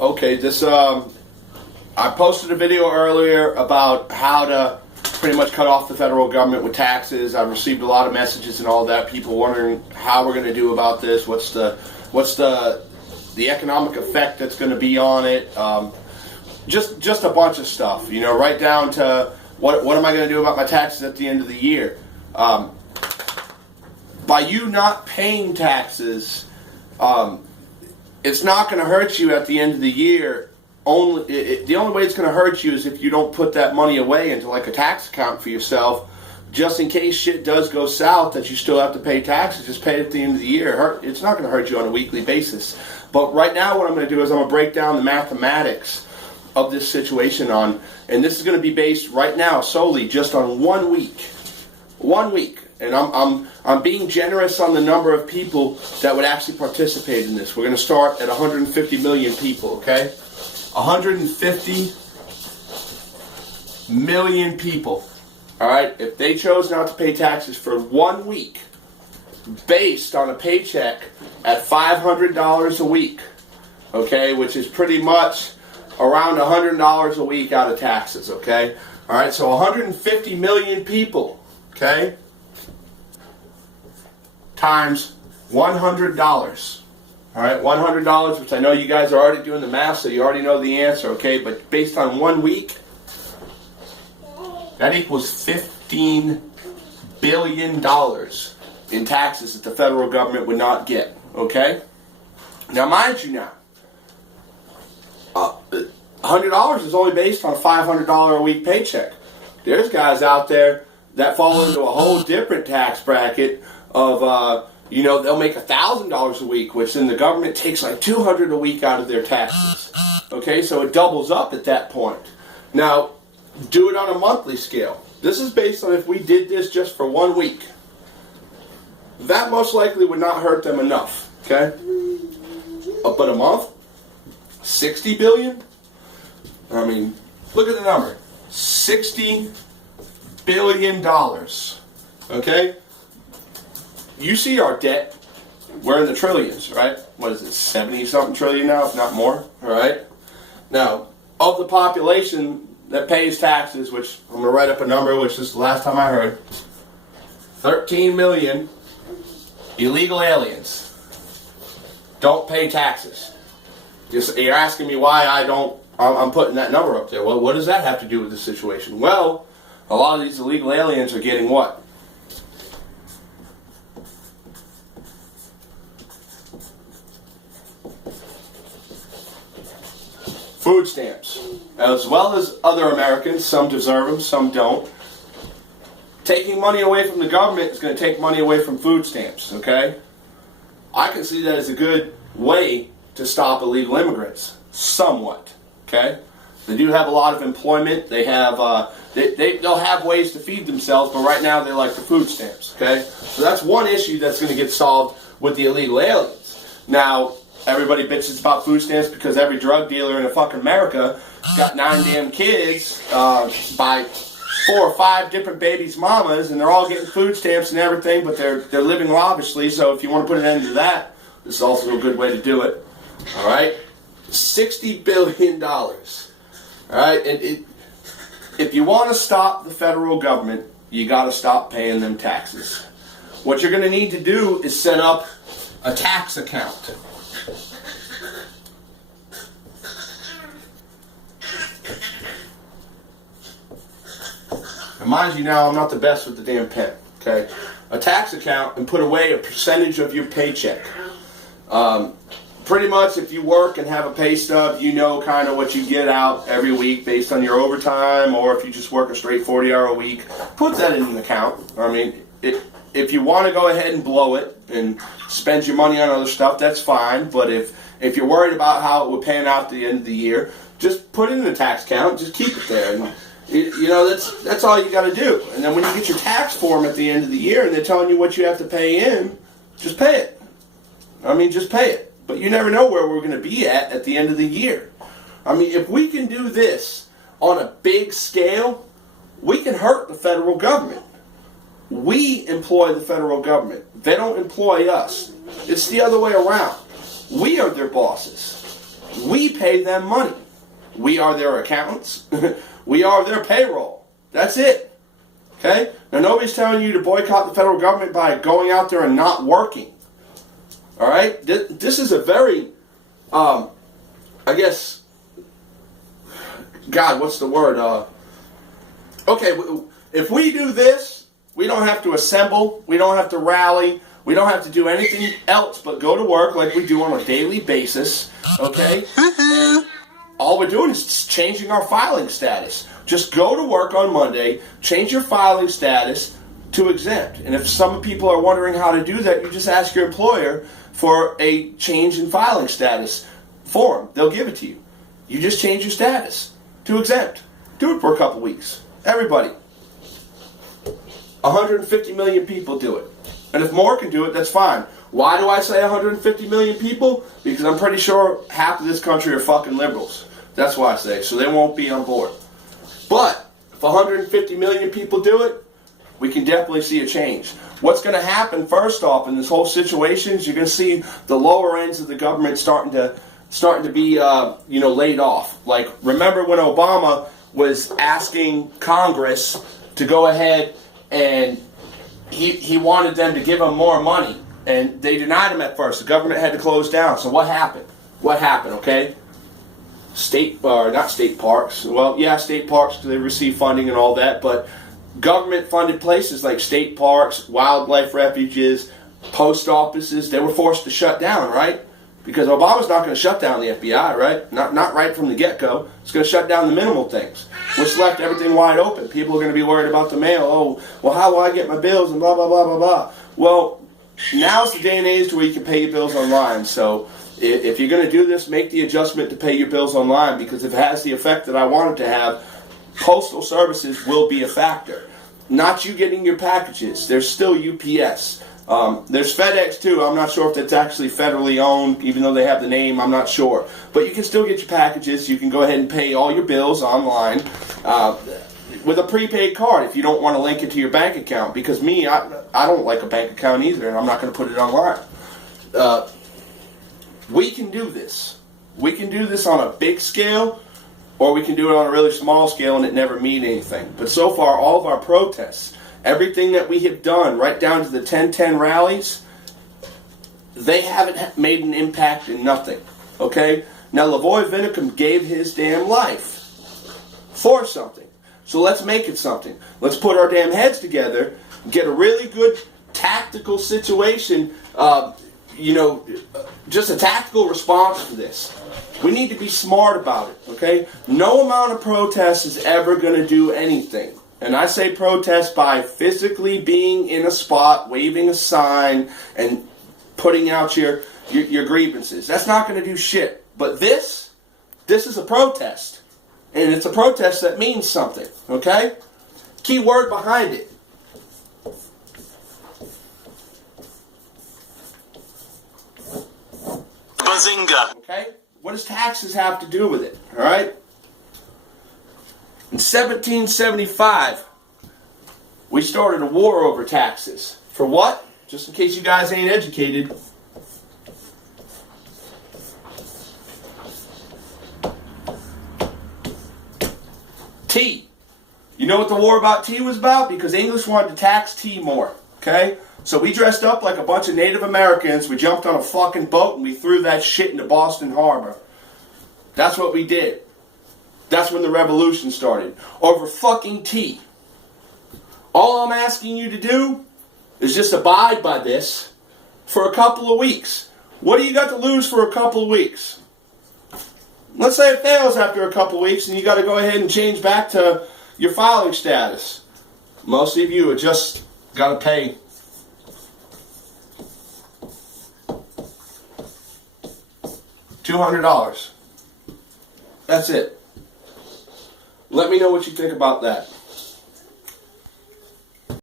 Okay, I posted a video earlier about how to pretty much cut off the federal government with taxes. I've received a lot of messages and all that. People wondering how we're going to do about this. What's the economic effect that's going to be on it? Just a bunch of stuff. You know, right down to what am I going to do about my taxes at the end of the year? By you not paying taxes, it's not going to hurt you at the end of the year. The only way it's going to hurt you is if you don't put that money away into like a tax account for yourself, just in case shit does go south that you still have to pay taxes. Just pay it at the end of the year. It's not going to hurt you on a weekly basis. But right now what I'm going to do is I'm going to break down the mathematics of this situation and this is going to be based right now solely just on 1 week. 1 week. And I'm being generous on the number of people that would actually participate in this. We're going to start at 150 million people, okay? 150 million people. All right? If they chose not to pay taxes for 1 week, based on a paycheck at $500 a week, okay, which is pretty much around $100 a week out of taxes, okay? All right, so 150 million people, okay, times $100. All right, $100, which I know you guys are already doing the math, so you already know the answer, okay? But based on 1 week, that equals $15 billion in taxes that the federal government would not get, okay? Now, mind you now, $100 is only based on a $500 a week paycheck. There's guys out there that fall into a whole different tax bracket of, they'll make $1,000 a week, which then the government takes like $200 a week out of their taxes. Okay, so it doubles up at that point. Now, do it on a monthly scale. This is based on if we did this just for 1 week. That most likely would not hurt them enough. Okay, but a month, 60 billion. I mean, look at the number, $60 billion. Okay. You see our debt, we're in the trillions, right? What is it, 70-something trillion now, if not more, all right? Now, of the population that pays taxes, which I'm going to write up a number, which is the last time I heard, 13 million illegal aliens don't pay taxes. You're asking me why I'm putting that number up there. Well, what does that have to do with the situation? Well, a lot of these illegal aliens are getting what? Food stamps, as well as other Americans. Some deserve them, some don't. Taking money away from the government is going to take money away from food stamps, okay? I can see that as a good way to stop illegal immigrants, somewhat, okay? They do have a lot of employment. They have, they'll have ways to feed themselves, but right now they like the food stamps, okay? So that's one issue that's going to get solved with the illegal aliens. Now, everybody bitches about food stamps because every drug dealer in fucking America got 9 damn kids by 4 or 5 different babies' mamas, and they're all getting food stamps and everything, but they're living lavishly. So if you want to put an end to that, this is also a good way to do it. All right, $60 billion. All right, and if you want to stop the federal government, you got to stop paying them taxes. What you're going to need to do is set up a tax account. And mind you now, I'm not the best with the damn pen, okay? A tax account and put away a percentage of your paycheck. Pretty much if you work and have a pay stub, you know kind of what you get out every week based on your overtime, or if you just work a straight 40-hour a week, put that in an account. I mean, if you want to go ahead and blow it and spend your money on other stuff, that's fine. But if you're worried about how it would pan out at the end of the year, just put it in a tax account, just keep it there. And, that's all you got to do. And then when you get your tax form at the end of the year and they're telling you what you have to pay in, just pay it. I mean, just pay it. But you never know where we're going to be at the end of the year. I mean, if we can do this on a big scale, we can hurt the federal government. We employ the federal government. They don't employ us. It's the other way around. We are their bosses. We pay them money. We are their accountants. We are their payroll. That's it. Okay? Now, nobody's telling you to boycott the federal government by going out there and not working. All right? This is a very, I guess, God, what's the word? Okay, if we do this, we don't have to assemble. We don't have to rally. We don't have to do anything else but go to work like we do on a daily basis. Okay? And all we're doing is changing our filing status. Just go to work on Monday, change your filing status to exempt. And if some people are wondering how to do that, you just ask your employer for a change in filing status form. They'll give it to you. You just change your status to exempt. Do it for a couple weeks. Everybody. 150 million people do it. And if more can do it, that's fine. Why do I say 150 million people? Because I'm pretty sure half of this country are fucking liberals. That's why I say. So they won't be on board. But if 150 million people do it, we can definitely see a change. What's going to happen first off in this whole situation is you're going to see the lower ends of the government starting to be laid off. Like, remember when Obama was asking Congress to go ahead and he wanted them to give him more money, and they denied him at first. The government had to close down. So what happened? Okay? Not state parks. Well, yeah, state parks, they receive funding and all that, but government-funded places like state parks, wildlife refuges, post offices, they were forced to shut down, right? Because Obama's not going to shut down the FBI, right? Not right from the get-go. It's going to shut down the minimal things, which left everything wide open. People are going to be worried about the mail. Oh, well, how will I get my bills and blah, blah, blah, blah, blah. Well, now's the day and age where you can pay your bills online. So if you're going to do this, make the adjustment to pay your bills online, because if it has the effect that I want it to have, postal services will be a factor. Not you getting your packages. There's still UPS. There's FedEx too. I'm not sure if that's actually federally owned, even though they have the name. I'm not sure. But you can still get your packages. You can go ahead and pay all your bills online with a prepaid card if you don't want to link it to your bank account. Because I don't like a bank account either, and I'm not going to put it online. We can do this. We can do this on a big scale, or we can do it on a really small scale and it never mean anything. But so far, all of our protests, everything that we have done, right down to the 1010 rallies, they haven't made an impact in nothing. Okay? Now, Lavoy Vinicum gave his damn life for something. So let's make it something. Let's put our damn heads together, get a really good tactical situation, just a tactical response to this. We need to be smart about it, okay? No amount of protest is ever going to do anything. And I say protest by physically being in a spot, waving a sign, and putting out your grievances. That's not going to do shit. But this is a protest. And it's a protest that means something, okay? Key word behind it. Bazinga. Okay? What does taxes have to do with it? All right? In 1775, we started a war over taxes. For what? Just in case you guys ain't educated. Tea. You know what the war about tea was about? Because English wanted to tax tea more. Okay? So we dressed up like a bunch of Native Americans, we jumped on a fucking boat, and we threw that shit into Boston Harbor. That's what we did. That's when the revolution started. Over fucking tea. All I'm asking you to do is just abide by this for a couple of weeks. What do you got to lose for a couple of weeks? Let's say it fails after a couple of weeks and you got to go ahead and change back to your filing status. Most of you have just got to pay $200. That's it. Let me know what you think about that.